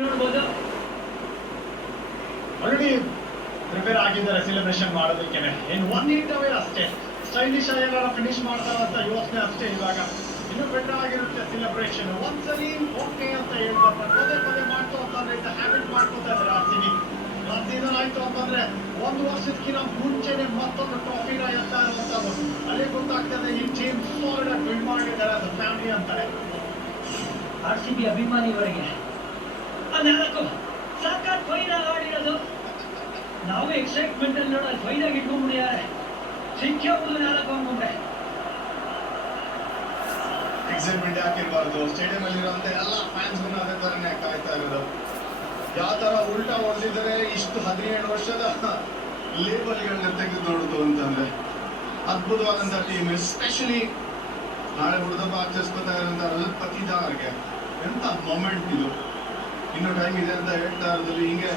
ನೋಡಬಹುದು. Already prepare ಆಗಿದ್ದಾರೆ celebration ಮಾಡೋದಕ್ಕೆ. ಇನ್ನು 1 minute ಅವೇ ಅಷ್ಟೇ. ಸ್ಟೈಲಿಶ್ ಆಗಿ ಏನಾರ ಫಿನಿಶ್ ಮಾಡ್ತಾರ ಅಂತ ಯೋಚನೆ ಅಷ್ಟೇ. ಇವಾಗ ಇನ್ನು ಬೆಟರ್ ಆಗಿರುತ್ತೆ ಸೆಲೆಬ್ರೇಷನ್. ಒಂದ್ಸಲಿ ಓಕೆ ಅಂತ ಹೇಳ್ತಾರೆ, ಪದೇ ಪದೇ ಮಾಡ್ತು ಅಂತಂದ್ರೆ ಇದು ಹ್ಯಾಬಿಟ್ ಮಾಡ್ಕೊತಾ ಇದ್ದಾರೆ RCB. ಲಾಸ್ಟ್ ಸೀಸನ್ ಆಯ್ತು ಅಂತಂದ್ರೆ 1 ವರ್ಷಕ್ಕಿಂತ ಮುಂಚೆನೆ ಮತ್ತೊಂದು ಟ್ರಾಫಿನ ಎತ್ತಾ ಇರುವಂತದ್ದು. ಅಲ್ಲಿ ಗೊತ್ತಾಗ್ತದೆ ಈ ಟೀಮ್ ಸಾಲಿಡ್ ಆಗಿ ಬಿಲ್ಡ್ ಮಾಡಿದ್ದಾರೆ ಅದು ಫ್ಯಾಮಿಲಿ ಅಂತಾರೆ. RCB ಅಭಿಮಾನಿಗಳಿಗೆ ಆ 4 ಸಾಕಾಗಿ ಫೈನಲ್ ಆಡಿರೋದು. ನಾವು ಎಕ್ಸೈಟ್ಮೆಂಟ್ ಅಲ್ಲಿ ನೋಡೋದು ಫೈನಾಗಿ ಇಟ್ಕೊಂಡ್ಬಿಟ್ಟಿದ್ದಾರೆ. ಸಿಕ್ಕಿರೋದು 4 ಮುಂದೆ ಎಕ್ಸೈಟ್ಮೆಂಟ್ ಯಾಕಿರಬಾರ್ದು. ಸ್ಟೇಡಿಯಂ ಅಲ್ಲಿರುವಂತ ಎಲ್ಲ ಫ್ಯಾನ್ಸ್ ಅದೇ ತರನೇ ಕಾಯ್ತಾ ಇರೋದು. ಯಾವ ತರ ಉಲ್ಟಾ ಹೊಡೆದಿದ್ದಾರೆ ಇಷ್ಟು 17 ವರ್ಷದ ಲೇಬಲ್ಗಳನ್ನ ತೆಗೆದು ನೋಡುದು ಅಂತಂದ್ರೆ ಅದ್ಭುತವಾದಂತಹ ಟೀಮ್. ಎಸ್ಪೆಷಲಿ ನಾಳೆ ಹುಡುಗಪ್ಪ ಆಚರಿಸ್ಕೊತಾ ಇರೋಂಥ ರಜತ್ ಪತಿದಾರ್ಗೆ ಎಂತ ಮೊಮೆಂಟ್ ಇದು. ಇನ್ನು ಟೈಮ್ ಇದೆ ಅಂತ ಹೇಳ್ತಾ ಇರೋದ್ರಲ್ಲಿ ಹಿಂಗೆ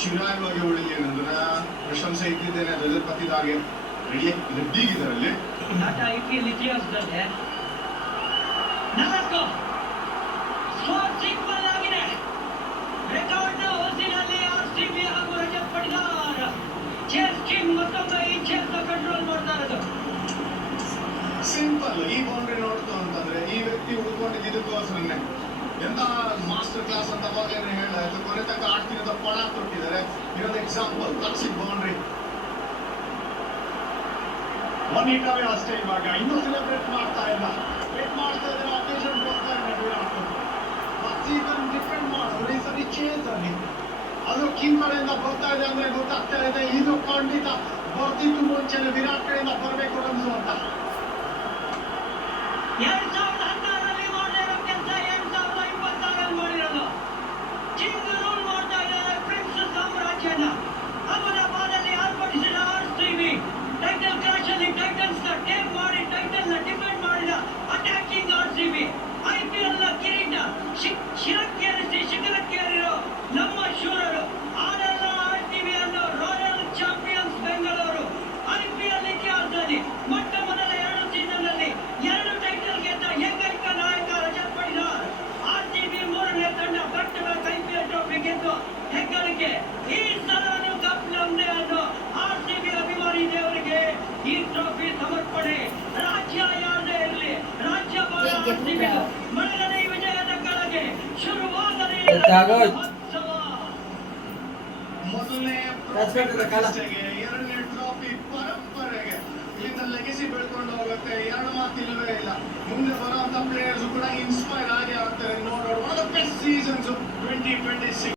ಚಿರಾಯವಾಗಿ ಉಳಿಲಿ ಅನ್ನೋದನ್ನ ಪ್ರಶಂಸೆ ಇಟ್ಟಿದ್ದೇನೆ ರಜತ್ ಪತಿದಾರ್ಗೆ. ರೆಡಿ ರೆಡ್ಡಿಗಿದ್ದಾರೆ ಅಲ್ಲಿ ಟಾಟಾ IPL ಇತಿಹಾಸದಲ್ಲೇ 4 ಸ್ಕೋರ್ ಸಿಂಪಲ್ ಆಗಿದೆ. ರೆಕಾರ್ಡ್ ನ ಹೊಸಿನಲ್ಲಿ RCB ಹಾಗೂ ರಜತ್ ಪಟಿದಾರ್ ಚೇಸ್ ಕಿಂಗ್ ಮತ್ತೊಮ್ಮೆ ಈ ಚೇಸ್ ಕಂಟ್ರೋಲ್ ಮಾಡ್ತಾ ಇರೋದು. ಸಿಂಪಲ್. ಈ ಬೌಂಡ್ರಿ ನೋಡ್ತು ಅಂತಂದ್ರೆ ಈ ವ್ಯಕ್ತಿ ಹುಡ್ಕೊಂಡಿದ್ದಕ್ಕೋಸ್ಕರನೇ ಎಂತ ಮಾಸ್ಟರ್ ಕ್ಲಾಸ್ ಅಂತ ಅವಾಗೇನೆ ಹೇಳಾಯ್ತು. ಕೊನೆ ತನಕ ಆಡ್ತೀನಿ ಅಂತ ಪಣ ಕೊಟ್ಟಿದ್ದಾರೆ. ಇನ್ನೊಂದು ಎಕ್ಸಾಂಪಲ್ ಕ್ಲಾಸಿಕ್ ಬೌಂಡ್ರಿ. 1 minute ಅವೇ ಅಷ್ಟೇ. ಇವಾಗ ಇನ್ನೂ ಸೆಲೆಬ್ರೇಟ್ ಮಾಡ್ತಾ ಇಲ್ಲ, ವೇಟ್ ಮಾಡ್ತಾ ಇದ್ದಾರೆ. ಅಕೇಶನ್ ಹೋಗ್ತಾ ಇದ್ದಾರೆ Virat Kohli. First season defend ಮಾಡೋರು ಈ ಸರಿ ಚೇಂಜ್ ಅಲ್ಲಿ ಅದು ಕಿಂಗ್ ಕಡೆಯಿಂದ ಬರ್ತಾ ಇದೆ ಅಂದ್ರೆ ಗೊತ್ತಾಗ್ತಾ ಇದೆ ಇದು ಖಂಡಿತ ಬರ್ತಿದ್ದು ಮುಂಚೆನೆ ವಿರಾಟ್ ಕಡೆಯಿಂದ ಬರಬೇಕು ರನ್ಸು ಅಂತ. 2016ರಲ್ಲಿ ಮಾಡದೇ ಇರೋ ಕೆಲಸ 2026ರಲ್ಲಿ ಮಾಡಿರೋದು. ಕಿಂಗ್ ರೂಲ್ ಮಾಡ್ತಾ ಇದ್ದಾರೆ ಪ್ರಿನ್ಸ್ ಸಾಮ್ರಾಜ್ಯನ. ಅಹಮದಾಬಾದಲ್ಲಿ ಆರ್ಭಟಿಸಿದ RCB ಟೈಟಲ್ ಕ್ಲಾಶ್ ಅಲ್ಲಿ ಟೈಟನ್ಸ್ ನ ಟೇಕ್ ಮಾಡಿ ಟೈಟಲ್ ನ ಡಿಫೆಂಡ್ ಮಾಡಿದ ಅಟ್ಯಾಕಿಂಗ್ RCB. IPL ನ ಕಿರೀಟ ಶಿಖರಕ್ಕೇರಿರೋ ನಮ್ಮ ಶೂರರು ಆಡಲ್ಲ RCB ಅನ್ನೋ ರಾಯಲ್ ಚಾಂಪಿಯನ್ಸ್ ಬೆಂಗಳೂರು. IPL ಇತಿಹಾಸದಲ್ಲಿ ಮೊಟ್ಟ ಮೊದಲ 2 ಸೀಸನ್ ಅಲ್ಲಿ 2 ಟೈಟಲ್ ಗೆದ್ದ ಏಕೈಕ ನಾಯಕ ರಜತ್ ಪಟಿದಾರ್. RCB 3ನೇ ತಂಡ back to back IPL trophy ಗೆದ್ದು ಹೆಗ್ಗಳಿಕೆ. ಈ ಸಲನೂ ಕಪ್ ನಮ್ದೇ ಅನ್ನೋ RCB ಅಭಿಮಾನಿ ದೇವರಿಗೆ ಈ ಟ್ರೋಫಿ ಸಮರ್ಪಣೆ. ರಾಜ್ಯ ಯಾರದೇ ಇರಲಿ, ರಾಜ್ಯ RCB ಮಳೆಗಡೆ ವಿಜಯದ ಕೆಳಗೆ ಶುರುವಾದರೆ ಮೊದಲನೇ ಪ್ರತಿಷ್ಠೆಗೆ 2ನೇ ಟ್ರಾಫಿ ಪರಂಪರೆಗೆ ಇಲ್ಲಿಂದ ಲೆಗೆಸಿ ಬೆಳ್ಕೊಂಡು ಹೋಗುತ್ತೆ. 2 ಮಾತಿಲ್ಲವೇ ಇಲ್ಲ. ಮುಂದೆ ಬರುವಂತ ಪ್ಲೇಯರ್ಸ್ ಕೂಡ ಇನ್ಸ್ಪೈರ್ ಆಗಿ ಆಗ್ತಾರೆ. ನೋಡೋಣ, one of the best seasons 2026.